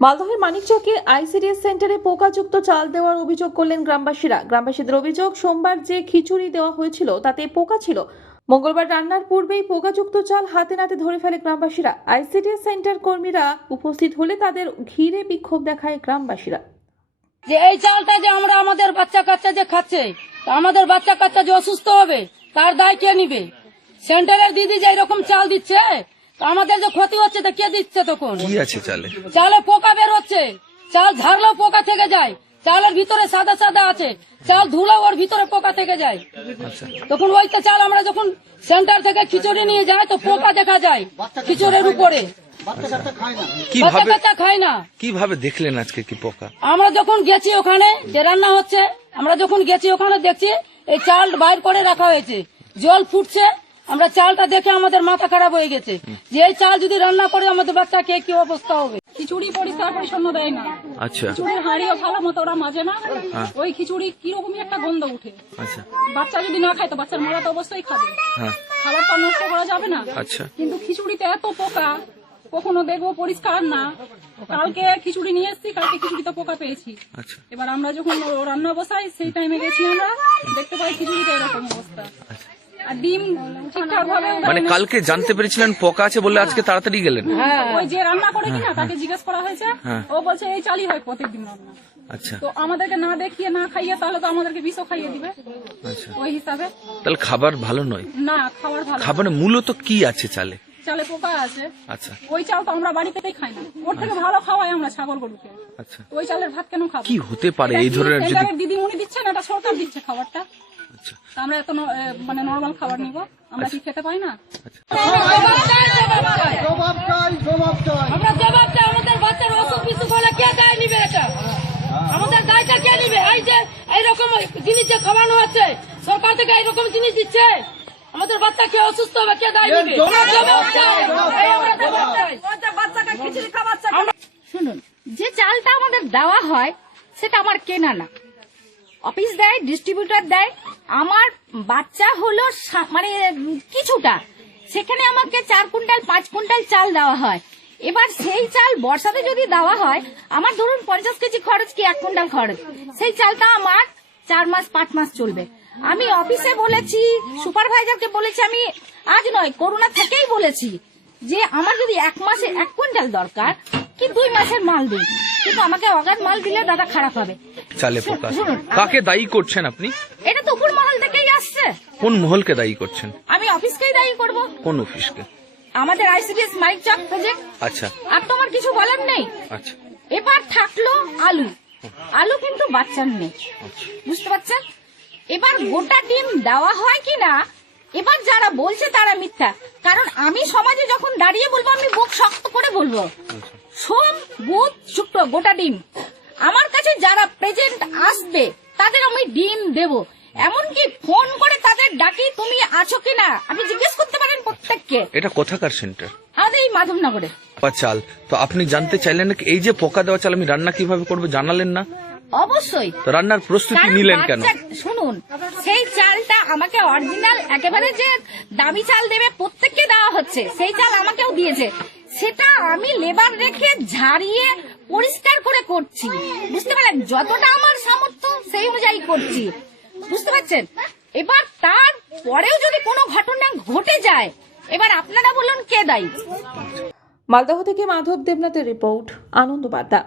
মালদহের মানিকচকে আইসিডিএস সেন্টারে পোকাযুক্ত চাল দেওয়ার অভিযোগ করলেন গ্রামবাসীরা। গ্রামবাসীদের অভিযোগ, সোমবার যে খিচুড়ি দেওয়া হয়েছিল তাতে পোকা ছিল। মঙ্গলবার রান্নার পূর্বেই পোকাযুক্ত চাল হাতে নাতে ধরে ফেলে গ্রামবাসীরা। আইসিডিএস সেন্টার কর্মীরা উপস্থিত হলে তাদের ঘিরে বিক্ষোভ দেখায় গ্রামবাসীরা। যে এই চালটা যে আমরা আমাদের বাচ্চা কাচ্চা যে খাচ্ছে আমাদের বাচ্চা কাচ্চা যে অসুস্থ হবে, তার দায় কে নিবে? সেন্টারের দিদি যে এরকম চাল দিচ্ছে আমাদের যে ক্ষতি হচ্ছে তা কে দিচ্ছে তখন? কি আছে চালে? চালে পোকা বের হচ্ছে চাল ঝাড়লেও পোকা থেকে যায়। চালের ভিতরে সাদা সাদা আছে। চাল ধুলেও ওর ভিতরে পোকা থেকে যায়। আচ্ছা। তখন ওইটা চাল আমরা যখন সেন্টার থেকে খিচুড়ি নিয়ে যাই তো পোকা দেখা যায় খিচুড়ির উপরে। খায় না। কীভাবে দেখলেন আজকে কি পোকা? আমরা যখন গেছি ওখানে যে রান্না হচ্ছে আমরা যখন গেছি ওখানে দেখছি এই চাল বাইর করে রাখা হয়েছে। জল ফুটছে আমরা চালটা দেখে আমাদের মাথা খারাপ হয়ে গেছে। যে এই চাল যদি রান্না করে আমাদের বাচ্চাকে কি অবস্থা হবে? খিচুড়ি পরিষ্কার পরিচ্ছন্ন দেয় না। আচ্ছা। খিচুড়ির হাঁড়িও ভালো মতো ওরা মাজে না ওই খিচুড়ি কিরকমই একটা গন্ধ উঠে আচ্ছা। বাচ্চা যদি না খায় তো বাচ্চার মারা তো অবশ্যই খাবে। হ্যাঁ। খাবার তো নষ্ট করা যাবে না। আচ্ছা। কিন্তু খিচুড়িতে এত পোকা কখনো দেখব পরিষ্কার না। কালকে খিচুড়ি নিয়ে এসেছি কালকে খিচুড়িতে পোকা পেয়েছি। আচ্ছা। এবার আমরা যখন রান্না বসাই সেই টাইমে গেছি আমরা দেখতে পাই খিচুড়িতে এরকম অবস্থা। আর ডিম ঠিকঠাক ভাবে মানে কালকে জানতে পেরেছিলেন পোকা আছে বলে আজকে তাড়াতাড়ি গেলেন? ওই যে রান্না করে কিনা তাকে জিজ্ঞেস করা হয়েছে। হ্যাঁ। ও বলছে এই চালই হয় প্রত্যেকদিন রান্না। আচ্ছা। তো আমাদেরকে না দেখিয়ে না খাইয়ে তাহলে তো আমাদেরকে বিষও খাইয়ে দিবে। আচ্ছা। ওই হিসাবে। তাহলে খাবার ভালো নয়। না খাবার ভালো খাবারে মূলত কি আছে চালে? চালে পোকা আছে। আচ্ছা। ওই চাল তো আমরা বাড়িতেই খাই না। ওর থেকে ভালো খাওয়াই আমরা ছাগল গরুকে। আচ্ছা। ওই চালের ভাত কেন খাব? কি হতে পারে? এই ধরনের যদি দিদিমণি দিচ্ছে না এটা সরকার দিচ্ছে খাবারটা। আচ্ছা তা আমরা এত মানে নর্মাল খাবার নিব। আমরা কি খেতে পাই না? আচ্ছা। আমরা জবাব চাই আমাদের বাচ্চার অসুখ বিসুখ হলে কে দায় নিবে এটা? আমাদের দায়টা কে নিবে? এই যে এইরকম জিনিস যে খাওয়ানো হচ্ছে সরকার থেকে এইরকম জিনিস দিচ্ছে আমাদের বাচ্চা কে অসুস্থ হবে কে দায় নিবে? শুনুন যে চালটা আমাদের দেওয়া হয় সেটা আমার কেনা না। অফিস দেয় ডিস্ট্রিবিউটর দেয় আমার বাচ্চা হলো মানে কিছুটা। সেখানে আমাকে চার কুইন্টাল, পাঁচ কুইন্টাল চাল দেওয়া হয়। এবার সেই চাল বর্ষাতে যদি দেওয়া হয়, আমার ধরুন পঞ্চাশ কেজি খরচ কি এক কুইন্টাল খরচ? সেই চালটা আমার চার মাস, পাঁচ মাস চলবে। আমি অফিসে বলেছি, সুপারভাইজারকে বলেছি আমি, আজ নয়, করোনা থেকেই বলেছি যে আমার যদি এক মাসে এক কুইন্টাল দরকার, কি দুই মাসের মাল দিই? কিন্তু আমাকে অগাধ মাল দিলে দাদা খারাপ হবে। চালে পোকা কাকে দায়ী করছেন আপনি? এটা তো উপর মহল থেকেই আসছে। কোন মহলকে দায়ী করছেন? আমি অফিসকেই দায়ী করব। কোন অফিসকে? আমাদের আইসিডিএস মাইক চক প্রজেক্ট আচ্ছা। আর তো আমার কিছু বলার নেই? আচ্ছা। এবার থাকল আলু। আলু কিন্তু বাচ্চার নেই। বুঝতে পারছেন? এবার গোটা ডিম দেওয়া হয় কি না এবার যারা বলছে তারা মিথ্যা। কারণ আমি সমাজে যখন দাঁড়িয়ে বলব আমি বুক শক্ত করে বলব। সোম বুধ শুক্র গোটা ডিম। আমার কাছে যারা প্রেজেন্ট আসবে তাদের আমি ডিম দেব। এমনকি ফোন করে তাদের ডাকি তুমি আছো কিনা? আপনি জিজ্ঞেস করতে পারেন প্রত্যেককে। এটা কোথাকার সেন্টার আমাদের এই মাধবনগরে। বা চাল। তো আপনি জানতে চাইলেন নাকি এই যে পোকা দেওয়া চাল আমি রান্না কীভাবে করব জানালেন না? অবশ্যই। তো রান্নার প্রস্তুতি নিলেন কেন? শুনুন সেই চালটা আমাকে অরিজিনাল একেবারে যে দামি চাল দেবে প্রত্যেককে দেওয়া হচ্ছে। সেই চাল আমাকেও দিয়েছে। সেটা আমি লেবার রেখে ঝাড়িয়ে পরিষ্কার করে করছি। বুঝতে পারলেন? যতটা আমার সামর্থ্য, সেই অনুযায়ী করছি। বুঝতে পারছেন? এবার তার পরেও যদি কোনো ঘটনা ঘটে যায়, এবার আপনারা বলুন কে দায়ী? মালদহ থেকে মাধব দেবনাথের রিপোর্ট, আনন্দ বার্তা।